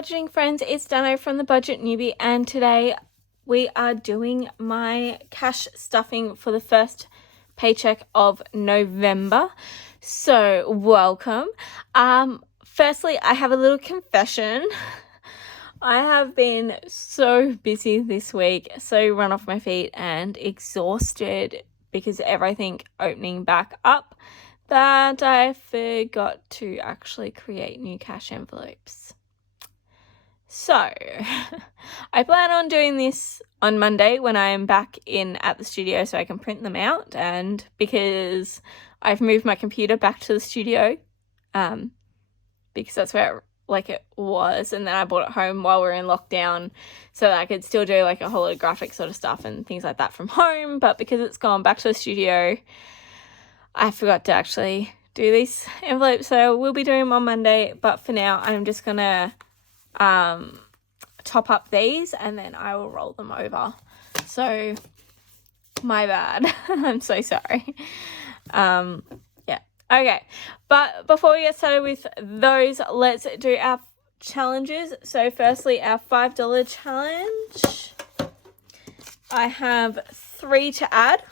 budgeting friends, it's Dano from the Budget Newbie, and today we are doing my cash stuffing for the first paycheck of November. So welcome. Firstly, I have a little confession. I have been so busy this week, so run off my feet and exhausted because everything opening back up, that I forgot to actually create new cash envelopes. So I plan on doing this on Monday when I am back in at the studio so I can print them out, and because I've moved my computer back to the studio, because that's where it was, and then I brought it home while we were in lockdown so that I could still do like a holographic sort of stuff and things like that from home, but because it's gone back to the studio, I forgot to actually do these envelopes, so we'll be doing them on Monday. But for now, I'm just gonna top up these and then I will roll them over. So my bad. I'm so sorry. Okay, but before we get started with those, let's do our challenges. So firstly, our $5 challenge. I have 3 to add.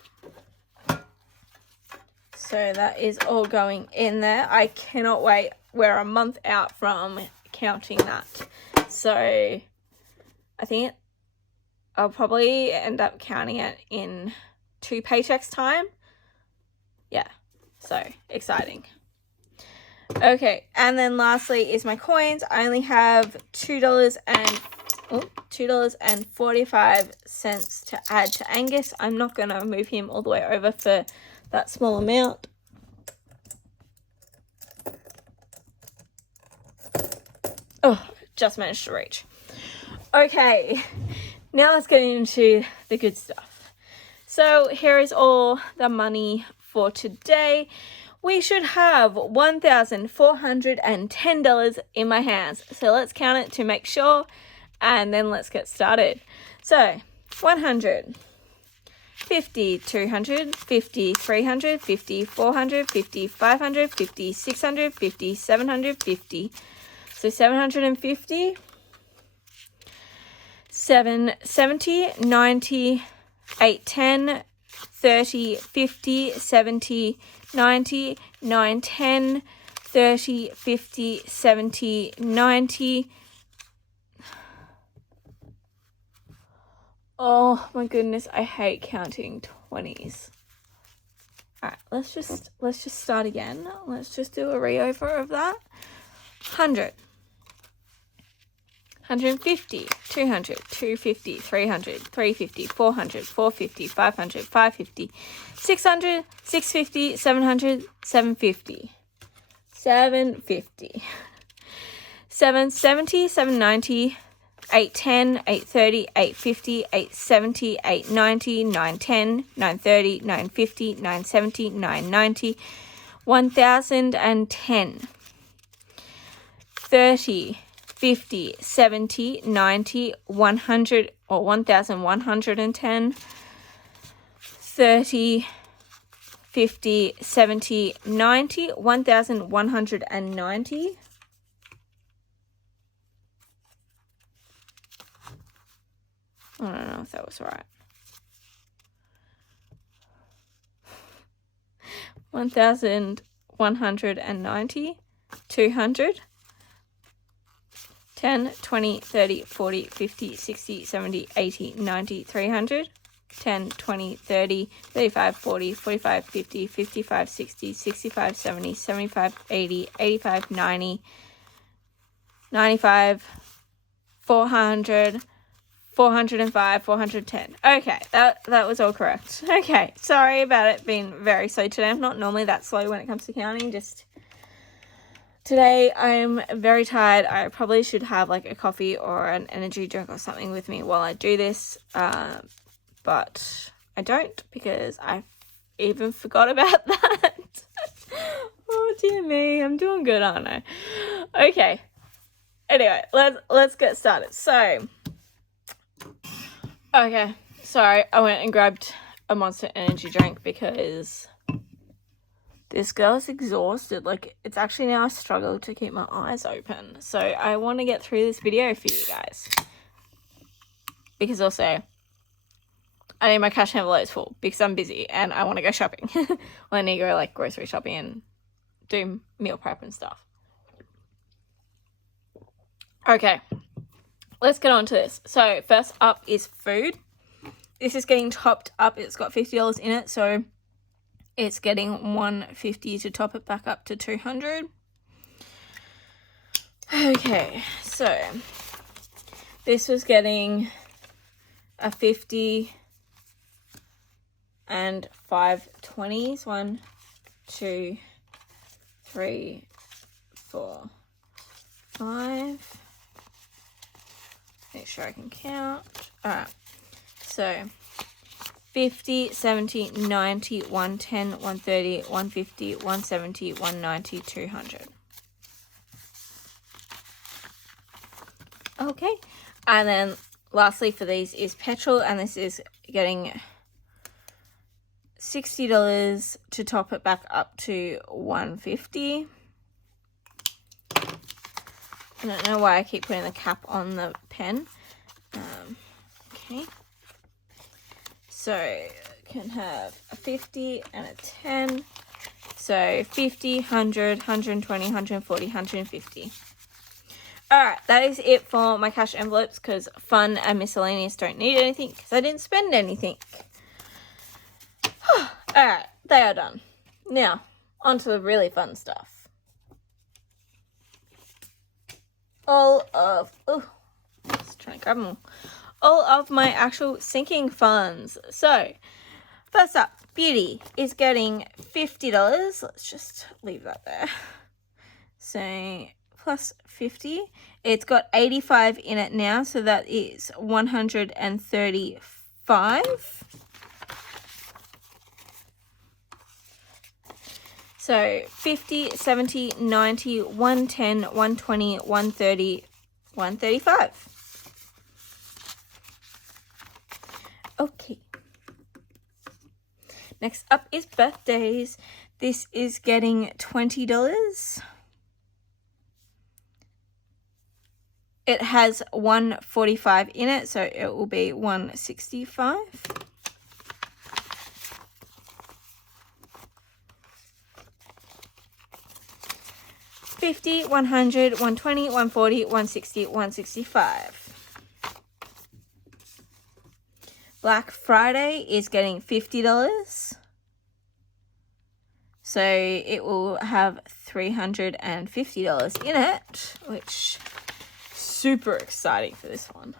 So that is all going in there. I cannot wait. We're a month out from counting that. So I think I'll probably end up counting it in 2 paychecks time. Yeah, so exciting. Okay, and then lastly is my coins. I only have $2.45 to add to Angus. I'm not going to move him all the way over for that small amount. Oh, just managed to reach. Okay, now let's get into the good stuff. So here is all the money for today. We should have $1,410 in my hands. So let's count it to make sure, and then let's get started. So 100, 50, 200, 50, 300, 50, 400, 50, 500, 50, 600, 50, 750. So 750, 770, 90, 810, 30, 50, 70, 90, 910, 30, 50, 70, 90. Oh my goodness, I hate counting 20s. All right, let's just start again. Let's just do a re-over of that. 100. 150, 200, 250, 300, 350, 400, 450, 500, 550, 600, 650, 700, 750, 750, 770, 790, 810, 830, 850, 870, 890, 910, 930, 950, 970, 990, 1010, 30, 50, 70, 90, 100 or 1110, 30, 50, 70, 90, 1190. I don't know if that was right. 1190, 200. 10, 20, 30, 40, 50, 60, 70, 80, 90, 300, 10, 20, 30, 35, 40, 45, 50, 55, 60, 65, 70, 75, 80, 85, 90, 95, 400, 405, 410. Okay, that was all correct. Okay, sorry about it being very slow today. I'm not normally that slow when it comes to counting, just today I'm very tired. I probably should have like a coffee or an energy drink or something with me while I do this, but I don't because I even forgot about that. Oh dear me, I'm doing good, aren't I? Okay, anyway, let's get started. So, okay, sorry, I went and grabbed a Monster energy drink because This girl is exhausted. Like, it's actually now a struggle to keep my eyes open. So I want to get through this video for you guys. Because also, I need my cash envelopes full because I'm busy and I want to go shopping. Well, I need to go, like, grocery shopping and do meal prep and stuff. Okay, let's get on to this. So first up is food. This is getting topped up. It's got $50 in it, so it's getting $150 to top it back up to $200. Okay, so this was getting a 50 and 5 20s. 1, 2, 3, 4, 5. Make sure I can count. Alright, so 50, 70, 90, 110, 130, 150, 170, 190, 200. Okay, and then lastly for these is petrol, and this is getting $60 to top it back up to $150. I don't know why I keep putting the cap on the pen. Okay. So, can have a 50 and a 10. So, 50, 100, 120, 140, 150. Alright, that is it for my cash envelopes because fun and miscellaneous don't need anything because I didn't spend anything. Alright, they are done. Now, on to the really fun stuff. Just trying to grab them all. All of my actual sinking funds. So, first up, beauty is getting $50. Let's just leave that there. So, plus 50. It's got 85 in it now, so that is 135. So 50, 70, 90, 110, 120, 130, 135. Okay. Next up is birthdays. This is getting $20. It has 145 in it, so it will be 165. $50, $100, $120, $140, $160, $165. Black Friday is getting $50. So it will have $350 in it, which is super exciting for this one.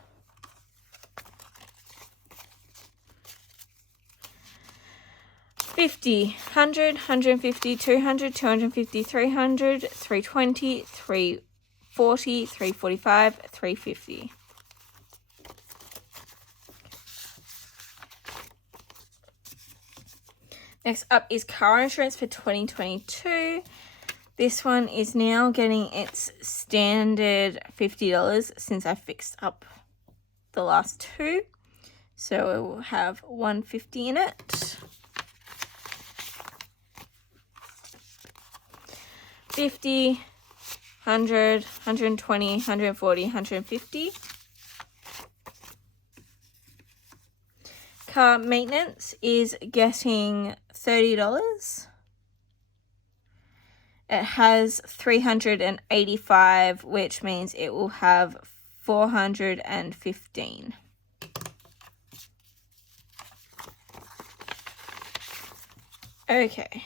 $50, $100, $150, $200, $250, $300, $320, $340, $345, $350. Next up is car insurance for 2022. This one is now getting its standard $50 since I fixed up the last two. So it will have $150 in it. 50, 100, 120, 140, 150. Car maintenance is getting $30. It has 385, which means it will have 415. Okay.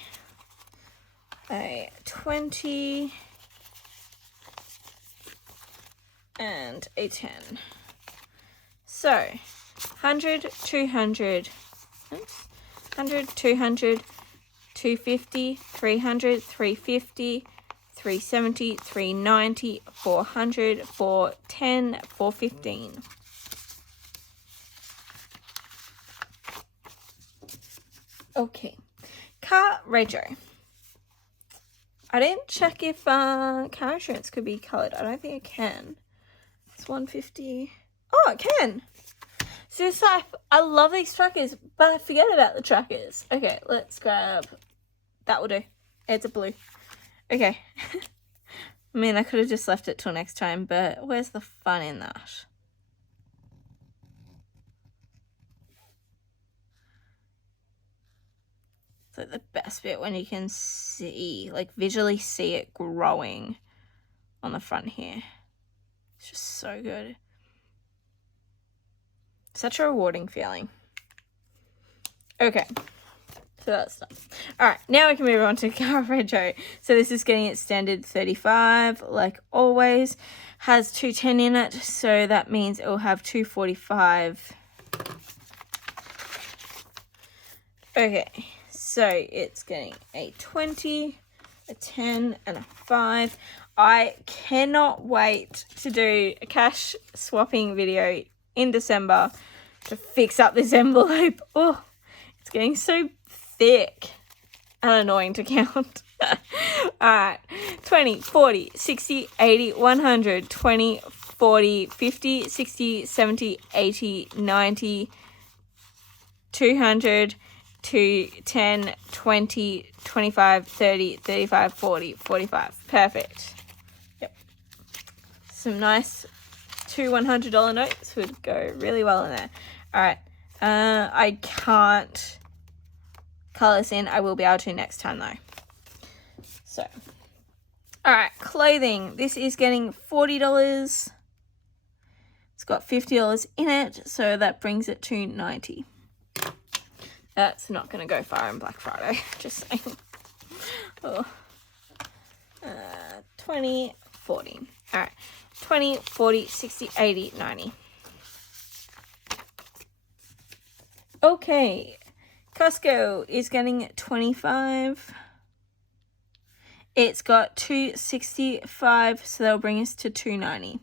A 20 and a 10. So 100, 200, 100, 200, 250, 300, 350, 370, 390, 400, 410, 415. Okay. Car rego. I didn't check if car insurance could be coloured. I don't think it can. It's 150. Oh, it can. So it's like, I love these trackers, but I forget about the trackers. Okay, let's grab, that will do. It's a blue. Okay. I mean, I could have just left it till next time, but where's the fun in that? It's like the best bit when you can see, like visually see it growing on the front here. It's just so good. Such a rewarding feeling. Okay. So that's done. Alright, now we can move on to Caravaggio. So this is getting its standard 35, like always. Has 210 in it, so that means it will have 245. Okay, so it's getting a 20, a 10, and a 5. I cannot wait to do a cash swapping video in December to fix up this envelope. Oh, it's getting so thick and annoying to count. Alright, 20, 40, 60, 80, 100, 20, 40, 50, 60, 70, 80, 90, 200, 10, 20, 25, 30, 35, 40, 45. Perfect. Yep. Some nice two $100 notes would go really well in there. Alright, I can't color this in. I will be able to next time though. So, alright, clothing. This is getting $40. It's got $50 in it, so that brings it to $90. That's not going to go far on Black Friday, just saying. Oh. 20, 40. Alright, 20, 40, 60, 80, 90. Okay, Costco is getting 25. It's got 265, so that'll bring us to 290.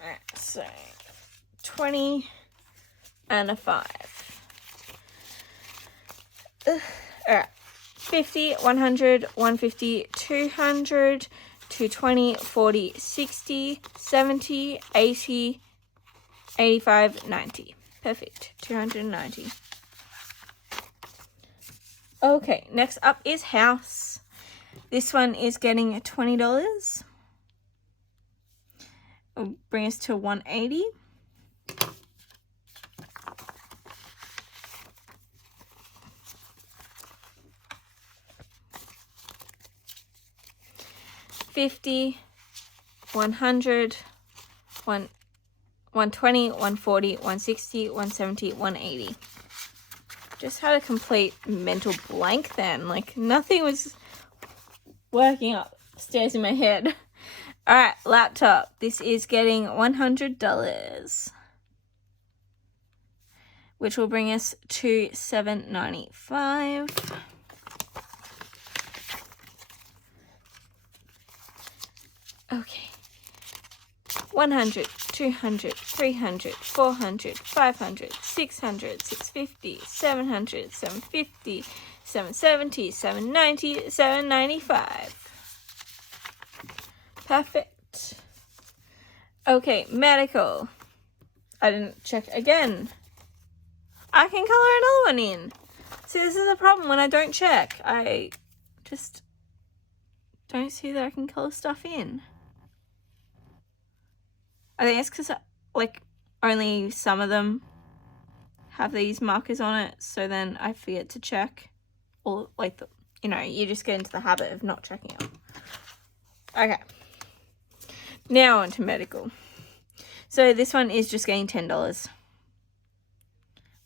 Alright, so 20 and a 5. Alright, 50, 100, 150, 200, 220, 40, 60, 70, 80, 85, 90. Perfect. 290. Okay, next up is house. This one is getting $20. It'll bring us to 180. $50, 100, 120, 140, 160, 170, 180. Just had a complete mental blank then. Like, nothing was working upstairs in my head. Alright, laptop. This is getting $100, which will bring us to $795. Okay. 100, 200, 300, 400, 500, 600, 650, 700, 750, 770, 790, 795. Perfect. Okay, medical. I didn't check again. I can color another one in. See, this is the problem when I don't check. I just don't see that I can color stuff in. I think it's because, like, only some of them have these markers on it, so then I forget to check. Or, like, you just get into the habit of not checking it. Okay. Now on to medical. So this one is just getting $10,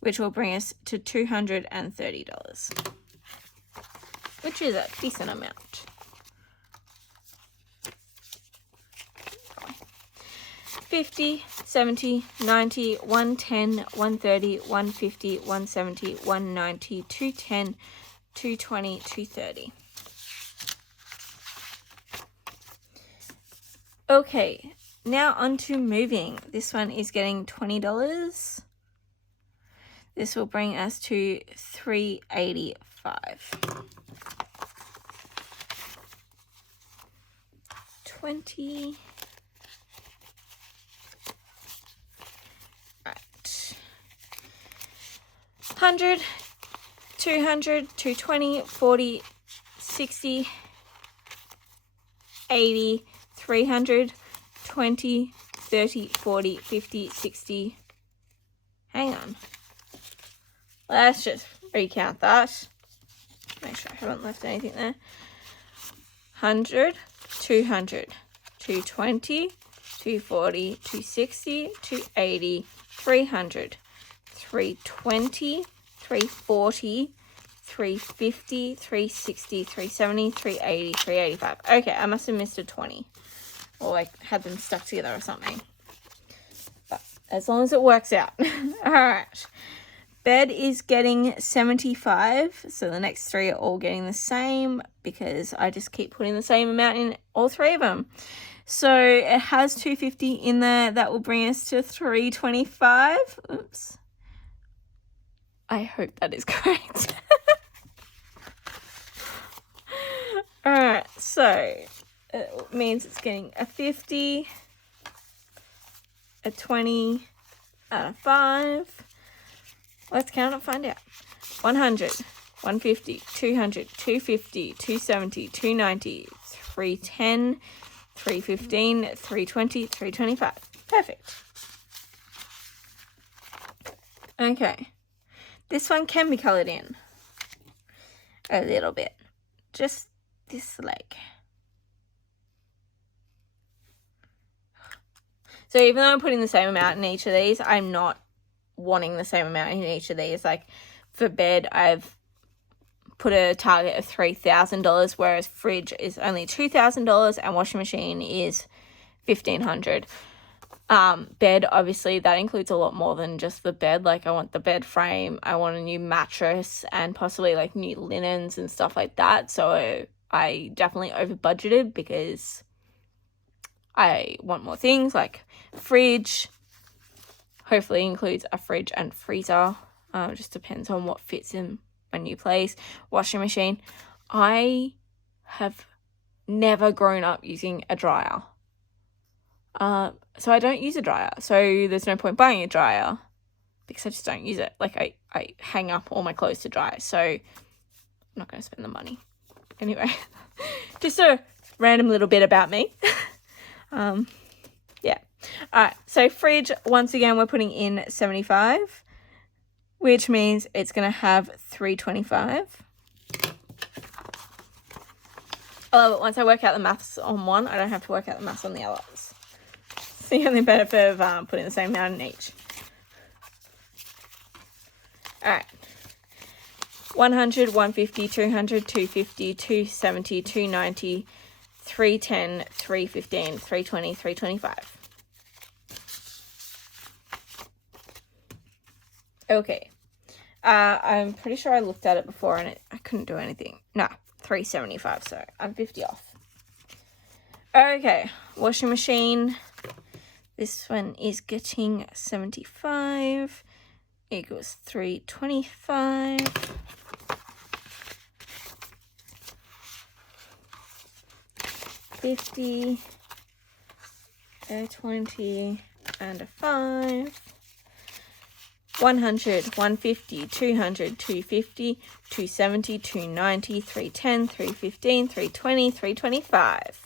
which will bring us to $230, which is a decent amount. 50, 70, 90, 110, 130, 150, 170, 190, 210, 220, 230. Okay, now on to moving. This one is getting $20. This will bring us to $385. 20. 100, 200, 220, 40, 60, 80, 300, 20, 30, 40, 50, 60. Hang on. Let's just recount that. Make sure I haven't left anything there. 100, 200, 220, 240, 260, 280, 300, 320, 340, 350, 360, 370, 380, 385. Okay, I must have missed a 20. Or like had them stuck together or something. But as long as it works out. Alright. Bed is getting 75. So the next three are all getting the same because I just keep putting the same amount in all three of them. So it has 250 in there. That will bring us to 325. Oops. I hope that is correct. Alright, so it means it's getting a 50, a 20, and a 5. Let's count and find out. 100, 150, 200, 250, 270, 290, 310, 315, 320, 325. Perfect. Okay. This one can be coloured in a little bit. Just this leg. So even though I'm putting the same amount in each of these, I'm not wanting the same amount in each of these. Like for bed, I've put a target of $3,000, whereas fridge is only $2,000 and washing machine is $1,500. Bed, obviously, that includes a lot more than just the bed. Like I want the bed frame, I want a new mattress, and possibly like new linens and stuff like that. So I definitely over budgeted because I want more things. Like fridge hopefully includes a fridge and freezer. Just depends on what fits in my new place. Washing machine. I have never grown up using a dryer. So I don't use a dryer. So there's no point buying a dryer because I just don't use it. Like I hang up all my clothes to dry. So I'm not going to spend the money. Anyway, just a random little bit about me. Yeah. All right. So fridge, once again, we're putting in 75, which means it's going to have 325. I love it. Once I work out the maths on one, I don't have to work out the maths on the others. It's the only benefit of putting the same amount in each. All right. 100, 150, 200, 250, 270, 290, 310, 315, 320, 325. Okay. I'm pretty sure I looked at it before and I couldn't do anything. No, 375, so I'm 50 off. Okay, washing machine. This one is getting 75 equals 325. $50, a 20, and a 5. 100, 150, 200, 250, 270, 290, 310, 315, 320, 325.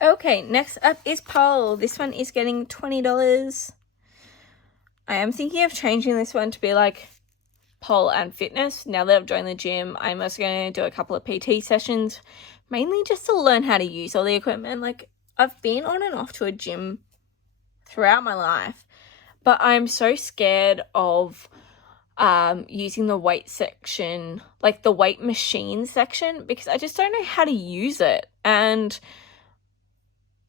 Okay, next up is pole. This one is getting $20. I am thinking of changing this one to be like pole and fitness. Now that I've joined the gym, I'm also going to do a couple of PT sessions, mainly just to learn how to use all the equipment. Like I've been on and off to a gym throughout my life, but I'm so scared of using the weight section, like the weight machine section, because I just don't know how to use it. And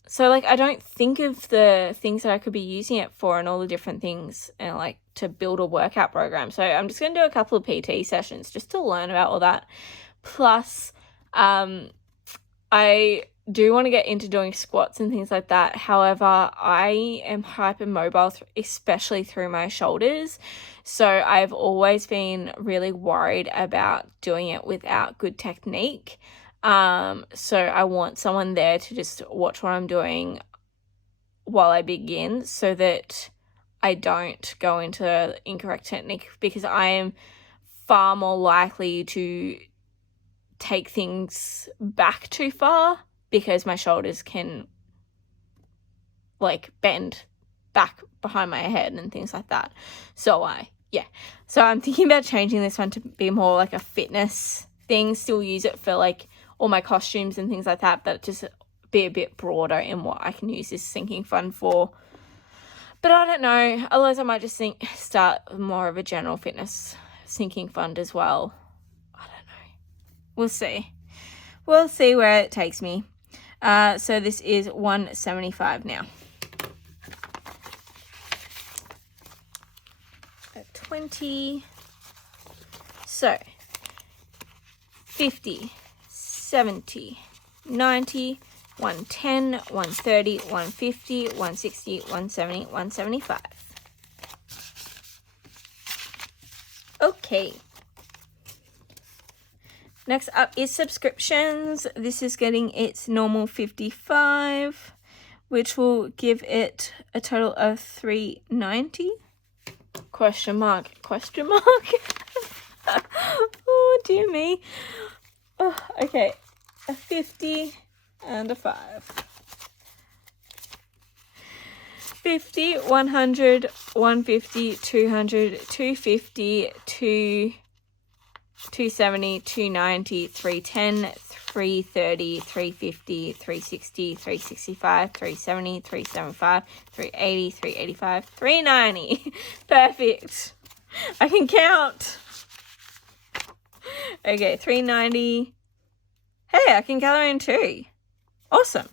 so like I don't think of the things that I could be using it for and all the different things and like to build a workout program. So I'm just going to do a couple of PT sessions just to learn about all that. Plus I do want to get into doing squats and things like that. However, I am hypermobile, especially through my shoulders. So I've always been really worried about doing it without good technique. So I want someone there to just watch what I'm doing while I begin so that I don't go into the incorrect technique, because I am far more likely to take things back too far because my shoulders can like bend back behind my head and things like that. So I'm thinking about changing this one to be more like a fitness thing, still use it for like all my costumes and things like that, but just be a bit broader in what I can use this sinking fund for. But I don't know, otherwise I might just start more of a general fitness sinking fund as well. I don't know. We'll see. We'll see where it takes me. So this is $175 now. At 20. So 50, 70, 90, 110, 130, 150, 160, 170, 175. Okay. Next up is subscriptions. This is getting its normal 55, which will give it a total of $390. Question mark. Oh, dear me. Oh, okay. A 50 and a 5. 50, 100, 150, 200, 250, 270, 290, 310, 330, 350, 360, 365, 370, 375, 380, 385, 390. Perfect. I can count. Okay, 390. Hey, I can color in 2. Awesome.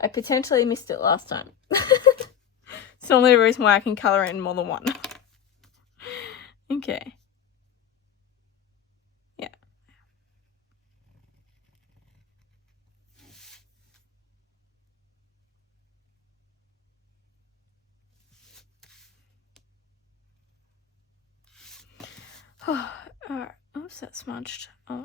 I potentially missed it last time. It's normally the reason why I can color in more than 1. Okay. Yeah. Oh, alright. Oops, that smudged. Oh.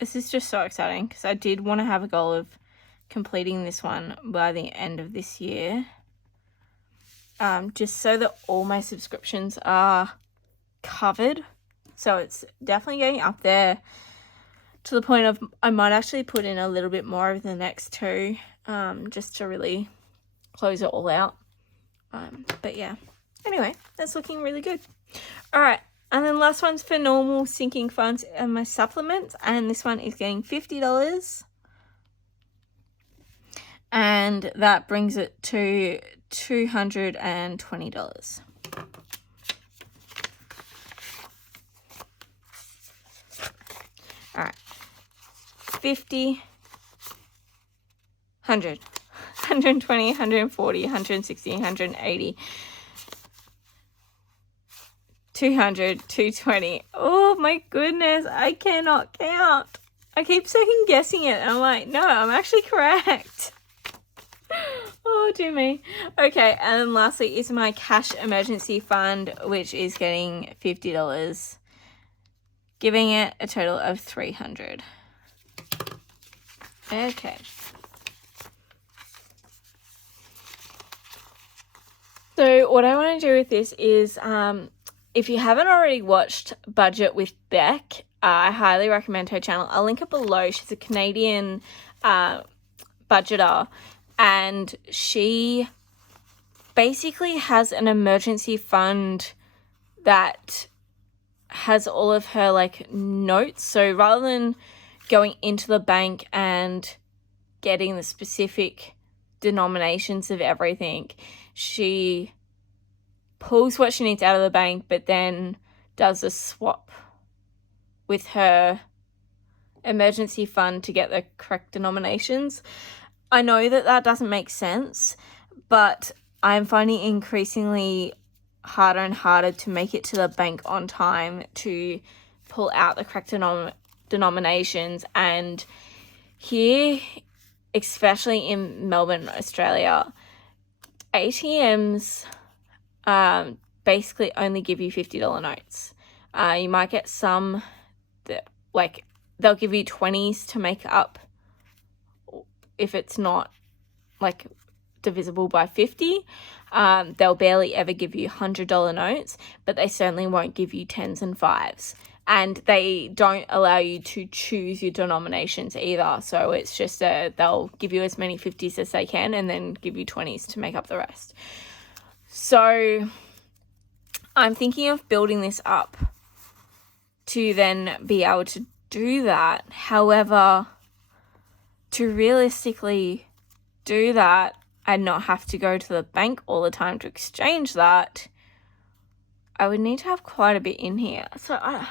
This is just so exciting because I did want to have a goal of completing this one by the end of this year. Just so that all my subscriptions are covered. So it's definitely getting up there to the point of I might actually put in a little bit more of the next 2 just to really close it all out. But yeah, anyway, that's looking really good. All right. And then last one's for normal sinking funds and my supplements. And this one is getting $50. And that brings it to $220. All right. 50, 100, 120, 140, 160, 180. 200, 220. Oh my goodness, I cannot count. I keep second guessing it and I'm like, no, I'm actually correct. Oh, dear me. Okay, and then lastly is my cash emergency fund, which is getting $50, giving it a total of $300. Okay. So what I want to do with this is, if you haven't already watched Budget with Beck, I highly recommend her channel. I'll link it below. She's a Canadian budgeter, and she basically has an emergency fund that has all of her like notes. So rather than going into the bank and getting the specific denominations of everything, she pulls what she needs out of the bank, but then does a swap with her emergency fund to get the correct denominations. I know that that doesn't make sense, but I'm finding increasingly harder and harder to make it to the bank on time to pull out the correct denominations. And here, especially in Melbourne, Australia, ATMs basically only give you $50 notes. You might get some like, they'll give you 20s to make up if it's not, like, divisible by 50. They'll barely ever give you $100 notes, but they certainly won't give you 10s and 5s. And they don't allow you to choose your denominations either. So it's just they'll give you as many 50s as they can and then give you 20s to make up the rest. So I'm thinking of building this up to then be able to do that. However, to realistically do that and not have to go to the bank all the time to exchange that, I would need to have quite a bit in here. So I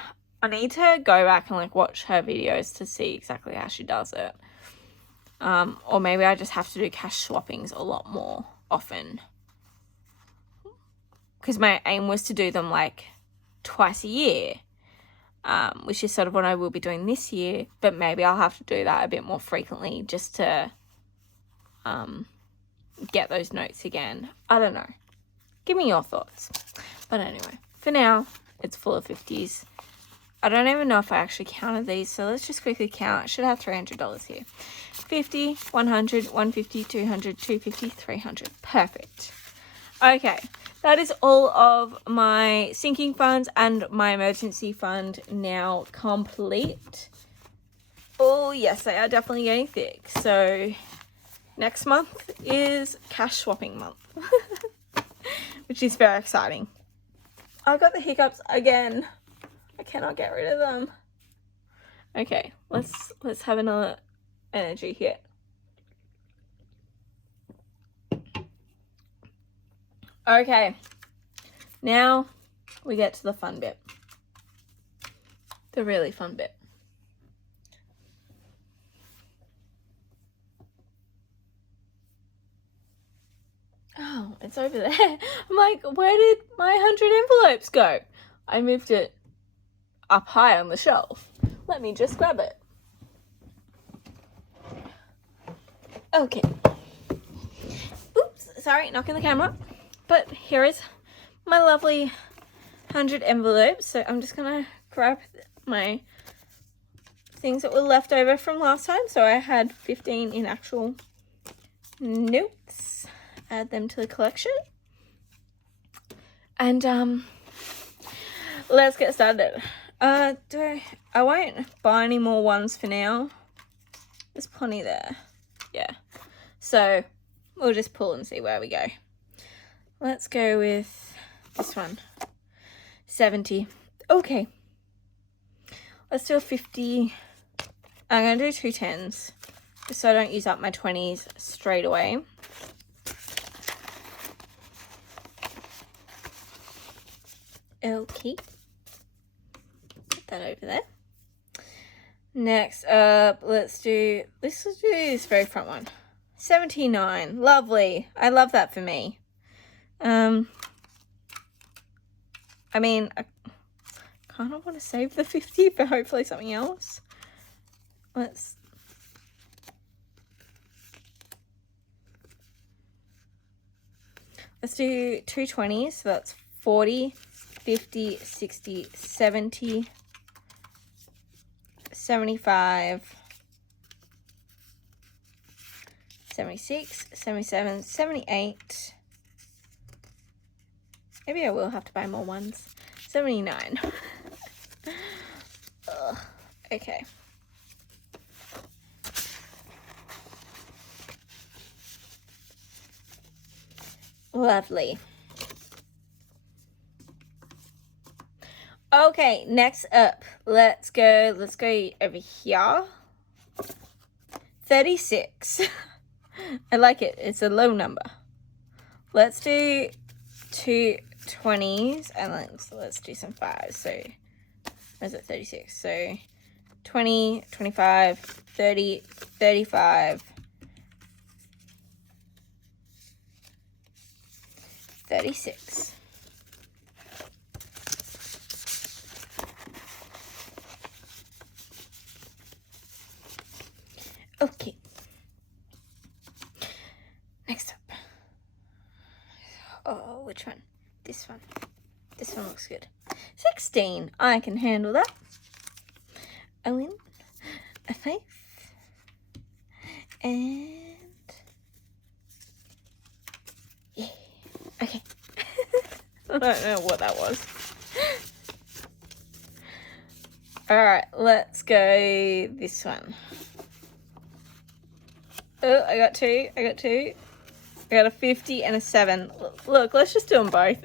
need to go back and like watch her videos to see exactly how she does it. Or maybe I just have to do cash swappings a lot more often. Because my aim was to do them like twice a year. Which is sort of what I will be doing this year. But maybe I'll have to do that a bit more frequently just to get those notes again. I don't know. Give me your thoughts. But anyway, for now, it's full of 50s. I don't even know if I actually counted these, so let's just quickly count. I should have $300 here. 50, 100, 150, 200, 250, 300. Perfect. Okay, that is all of my sinking funds and my emergency fund now complete. Oh, yes, they are definitely getting thick. So next month is cash swapping month, which is very exciting. I got the hiccups again. I cannot get rid of them. Okay, let's have another energy hit. Okay, now we get to the fun bit. The really fun bit. Oh, it's over there. I'm like, where did my 100 envelopes go? I moved it up high on the shelf. Let me just grab it. Okay. Oops, sorry, knocking the camera. But here is my lovely 100 envelopes. So I'm just gonna grab my things that were left over from last time. So I had 15 in actual notes. Add them to the collection. And let's get started. I won't buy any more ones for now. There's plenty there. Yeah. So we'll just pull and see where we go. Let's go with this one. 70. Okay. Let's do a 50. I'm going to do 2 10s. Just so I don't use up my 20s straight away. Okay. That over there. Next up, let's do this very front one. 79. Lovely. I love that for me. I mean, I kind of want to save the 50 for hopefully something else. Let's do 2 20s. So that's 40, 50, 60, 70, 75, 76, 77, 78. Maybe I will have to buy more ones. 79. Ugh. Okay. Lovely. Okay, next up, let's go over here. 36. I like it. It's a low number. Let's do 2 20s and let's do some 5s. So, where's it? 36. So, 20, 25, 30, 35, 36. Okay. Next up. Oh, which one? This one. This one looks good. 16. I can handle that. Ellen, a face, and yeah, okay. I don't know what that was. Alright, let's go this one. Oh, I got two. I got a 50 and a 7. Look, let's just do them both.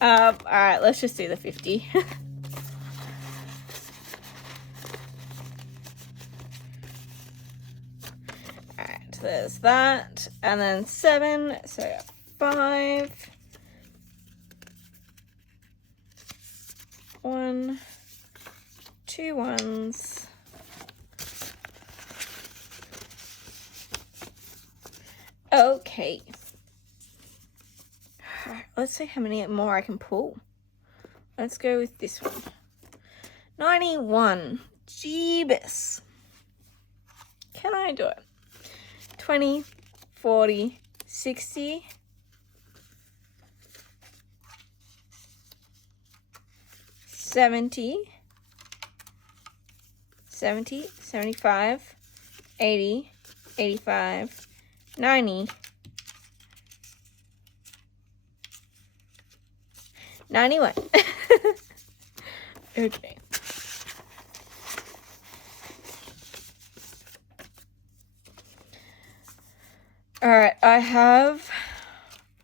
Alright, let's just do the 50. Alright, there's that. And then 7, so 5. 1, 2 ones. Okay. Let's see how many more I can pull. Let's go with this one. 91. Jeebus. Can I do it? 20, 40, 60. 70, 75, 80, 85, 90, 91. Okay. All right, I have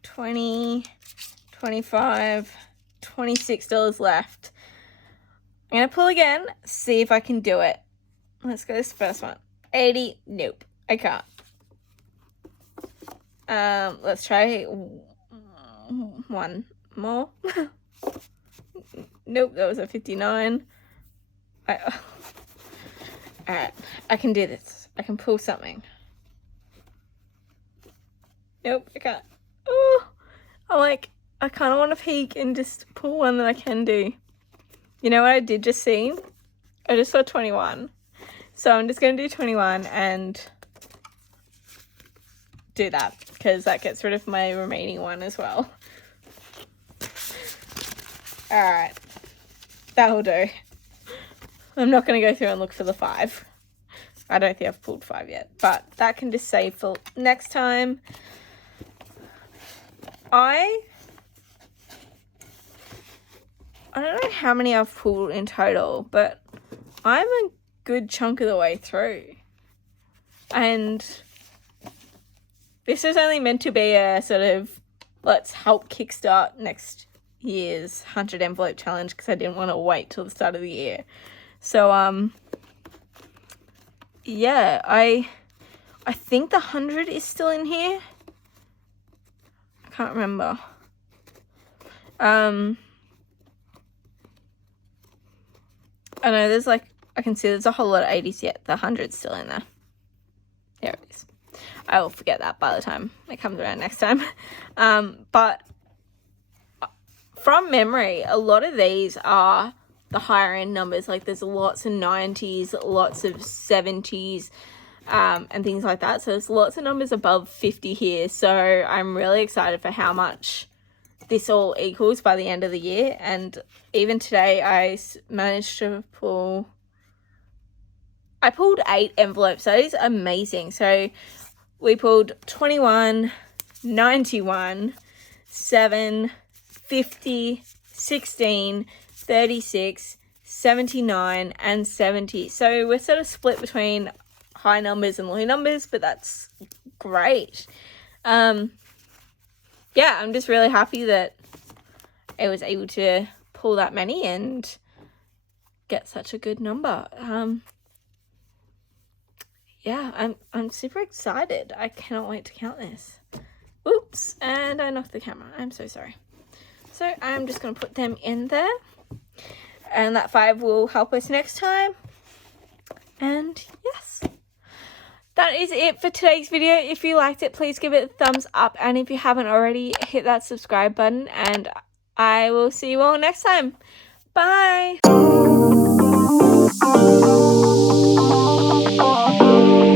20, 25, $26 left. I'm going to pull again, see if I can do it. Let's go this first one. 80, nope, I can't. Let's try one more. Nope, that was a 59. Alright, I can do this. I can pull something. Nope, I can't. Oh, I kind of want to peek and just pull one that I can do. You know what I did just see? I just saw 21. So I'm just going to do 21 and do that because that gets rid of my remaining one as well. Alright. That'll do. I'm not going to go through and look for the 5. I don't think I've pulled 5 yet. But that can just save for next time. I don't know how many I've pulled in total, but I'm a good chunk of the way through. And this is only meant to be a sort of let's help kickstart next year's 100 envelope challenge because I didn't want to wait till the start of the year. So, yeah, I think the 100 is still in here. I can't remember. I know there's I can see there's a whole lot of 80s yet. The 100's still in there. There it is. I will forget that by the time it comes around next time. But from memory, a lot of these are the higher end numbers. There's lots of 90s, lots of 70s, and things like that. So there's lots of numbers above 50 here. So I'm really excited for how much this all equals by the end of the year. And even today I managed to pulled 8 envelopes. That is amazing. So we pulled 21, 91, 7, 50, 16, 36, 79, and 70. So we're sort of split between high numbers and low numbers, but that's great. Yeah, I'm just really happy that I was able to pull that many and get such a good number. Yeah, I'm super excited. I cannot wait to count this. Oops, and I knocked the camera. I'm so sorry. So I'm just going to put them in there. And that 5 will help us next time. And yes. That is it for today's video. If you liked it, please give it a thumbs up. And if you haven't already, hit that subscribe button. And I will see you all next time. Bye.